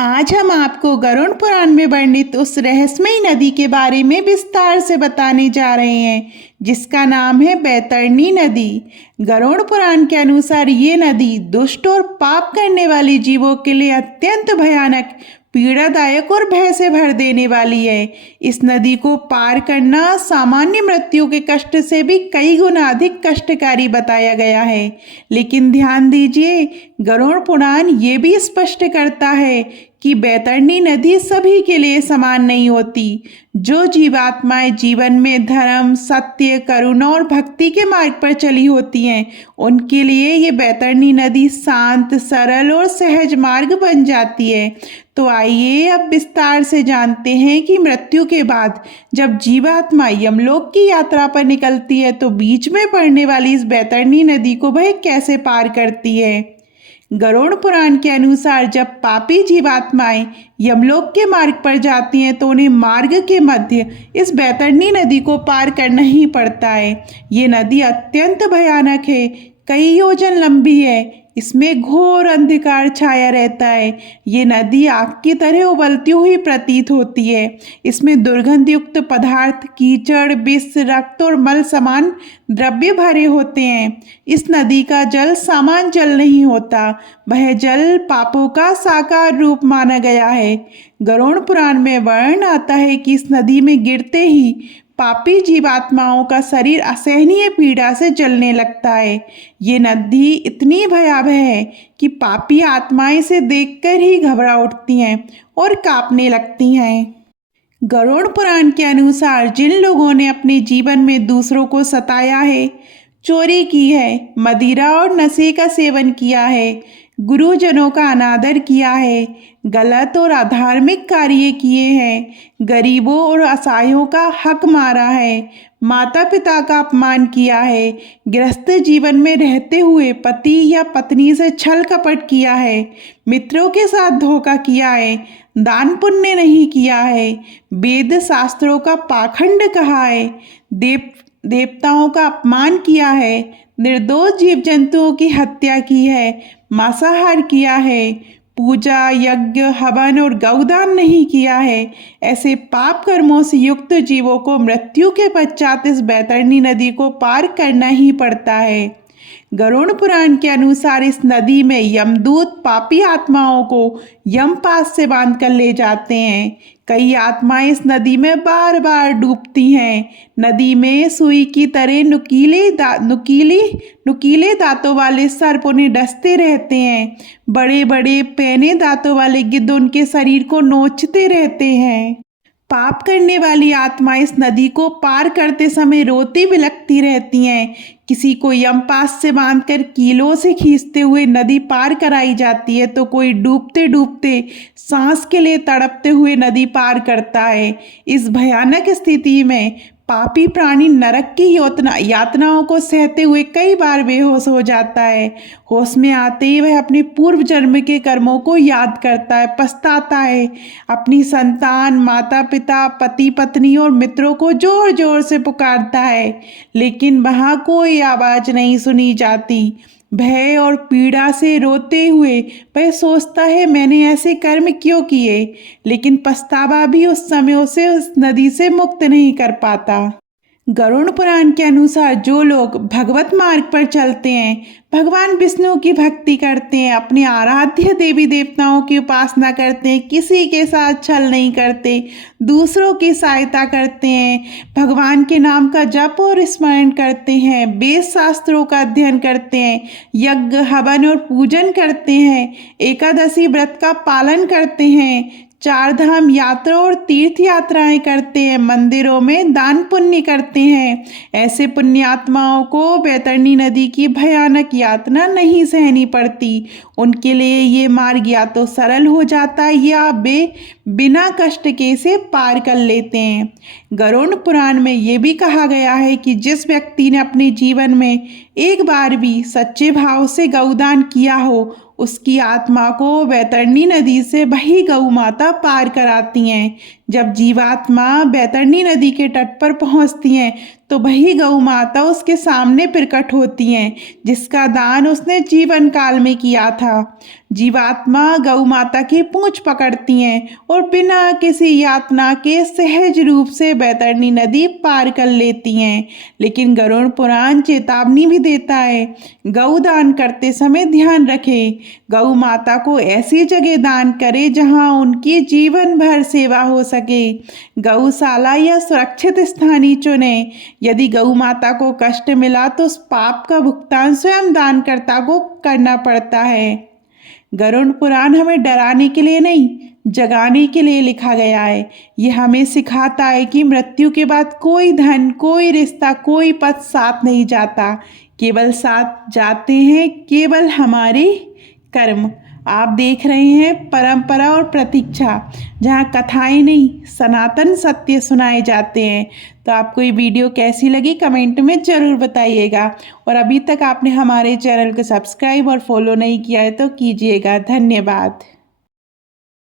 आज हम आपको गरुड़ पुराण में वर्णित उस रहस्यमयी नदी के बारे में विस्तार से बताने जा रहे हैं जिसका नाम है बैतरणी नदी। गरुड़ पुराण के अनुसार ये नदी दुष्ट और पाप करने वाले जीवों के लिए अत्यंत भयानक, पीड़ादायक और भय से भर देने वाली है। इस नदी को पार करना सामान्य मृत्यु के कष्ट से भी कई गुना अधिक कष्टकारी बताया गया है। लेकिन ध्यान दीजिए, गरुड़ पुराण ये भी स्पष्ट करता है कि बैतरणी नदी सभी के लिए समान नहीं होती। जो जीवात्माएं जीवन में धर्म, सत्य, करुणा और भक्ति के मार्ग पर चली होती हैं, उनके लिए ये बैतरणी नदी शांत, सरल और सहज मार्ग बन जाती है। तो आइए अब विस्तार से जानते हैं कि मृत्यु के बाद जब जीवात्मा यमलोक की यात्रा पर निकलती है तो बीच में पड़ने वाली इस बैतरणी नदी को वह कैसे पार करती है। गरुड़ पुराण के अनुसार जब पापी जीवात्माएं यमलोक के मार्ग पर जाती हैं तो उन्हें मार्ग के मध्य इस बैतरणी नदी को पार करना ही पड़ता है। ये नदी अत्यंत भयानक है, कई योजन लंबी है, इसमें घोर अंधकार छाया रहता है। ये नदी आग की तरह उबलती हुई प्रतीत होती है। इसमें दुर्गंधयुक्त पदार्थ, कीचड़, विष, रक्त और मल समान द्रव्य भरे होते हैं। इस नदी का जल सामान्य जल नहीं होता, वह जल पापों का साकार रूप माना गया है। गरुड़ पुराण में वर्णन आता है कि इस नदी में गिरते ही पापी जीवात्माओं का शरीर असहनीय पीड़ा से जलने लगता है। ये नदी इतनी भयावह है कि पापी आत्माएं इसे देखकर ही घबरा उठती हैं और कांपने लगती हैं। गरुड़ पुराण के अनुसार जिन लोगों ने अपने जीवन में दूसरों को सताया है, चोरी की है, मदिरा और नशे का सेवन किया है, गुरुजनों का अनादर किया है, गलत और अधार्मिक कार्य किए हैं, गरीबों और असहायों का हक मारा है, माता पिता का अपमान किया है, गृहस्थ जीवन में रहते हुए पति या पत्नी से छल कपट किया है, मित्रों के साथ धोखा किया है, दान पुण्य नहीं किया है, वेद शास्त्रों का पाखंड कहा है, देवताओं का अपमान किया है, निर्दोष जीव जंतुओं की हत्या की है, मांसाहार किया है, पूजा, यज्ञ, हवन और गौदान नहीं किया है, ऐसे पाप कर्मों से युक्त जीवों को मृत्यु के पश्चात इस बैतरणी नदी को पार करना ही पड़ता है। गरुड़ पुराण के अनुसार इस नदी में यमदूत पापी आत्माओं को यमपास से बांध कर ले जाते हैं। कई आत्माएं इस नदी में बार बार डूबती हैं। नदी में सुई की तरह नुकीले दांतों वाले सर्प उन्हें डसते रहते हैं। बड़े बड़े पैने दांतों वाले गिद्ध उनके शरीर को नोचते रहते हैं। पाप करने वाली आत्मा इस नदी को पार करते समय रोती बिलखती रहती हैं। किसी को यमपास से बांधकर कीलों से खींचते हुए नदी पार कराई जाती है तो कोई डूबते डूबते सांस के लिए तड़पते हुए नदी पार करता है। इस भयानक स्थिति में पापी प्राणी नरक की यातनाओं को सहते हुए कई बार बेहोश हो जाता है। होश में आते ही वह अपने पूर्व जन्म के कर्मों को याद करता है, पछताता है, अपनी संतान, माता पिता, पति पत्नी और मित्रों को जोर जोर से पुकारता है, लेकिन वहाँ कोई आवाज़ नहीं सुनी जाती। भय और पीड़ा से रोते हुए वह सोचता है मैंने ऐसे कर्म क्यों किए, लेकिन पछतावा भी उस समय उसे उस नदी से मुक्त नहीं कर पाता। गरुड़ पुराण के अनुसार जो लोग भगवत मार्ग पर चलते हैं, भगवान विष्णु की भक्ति करते हैं, अपने आराध्य देवी देवताओं की उपासना करते हैं, किसी के साथ छल नहीं करते, दूसरों की सहायता करते हैं, भगवान के नाम का जप और स्मरण करते हैं, वेद शास्त्रों का अध्ययन करते हैं, यज्ञ, हवन और पूजन करते हैं, एकादशी व्रत का पालन करते हैं, चार धाम यात्रा और तीर्थ यात्राएं करते हैं, मंदिरों में दान पुण्य करते हैं, ऐसे पुण्यात्माओं को बैतरणी नदी की भयानक यातना नहीं सहनी पड़ती। उनके लिए ये मार्ग या तो सरल हो जाता है या वे बिना कष्ट के इसे पार कर लेते हैं। गरुड़ पुराण में ये भी कहा गया है कि जिस व्यक्ति ने अपने जीवन में एक बार भी सच्चे भाव से गौदान किया हो, उसकी आत्मा को बैतरणी नदी से वही गौ माता पार कराती हैं। जब जीवात्मा बैतरणी नदी के तट पर पहुंचती हैं तो वही गौ माता उसके सामने प्रकट होती हैं, जिसका दान उसने जीवन काल में किया था। जीवात्मा गौ माता की पूंछ पकड़ती हैं और बिना किसी यातना के सहज रूप से बैतरणी नदी पार कर लेती हैं। लेकिन गरुड़ पुराण चेतावनी भी देता है, गौ दान करते समय ध्यान रखें, गौ माता को ऐसी जगह दान करें जहां उनकी जीवन भर सेवा हो सके। गौशाला या सुरक्षित स्थान ही चुने। यदि गौ माता को कष्ट मिला तो उस पाप का भुगतान स्वयं दानकर्ता को करना पड़ता है। गरुड़ पुराण हमें डराने के लिए नहीं, जगाने के लिए लिखा गया है। ये हमें सिखाता है कि मृत्यु के बाद कोई धन, कोई रिश्ता, कोई पद साथ नहीं जाता। केवल साथ जाते हैं केवल हमारे कर्म। आप देख रहे हैं परंपरा और प्रतीक्षा, जहाँ कथाएं नहीं सनातन सत्य सुनाए जाते हैं। तो आपको ये वीडियो कैसी लगी कमेंट में ज़रूर बताइएगा। और अभी तक आपने हमारे चैनल को सब्सक्राइब और फॉलो नहीं किया है तो कीजिएगा। धन्यवाद।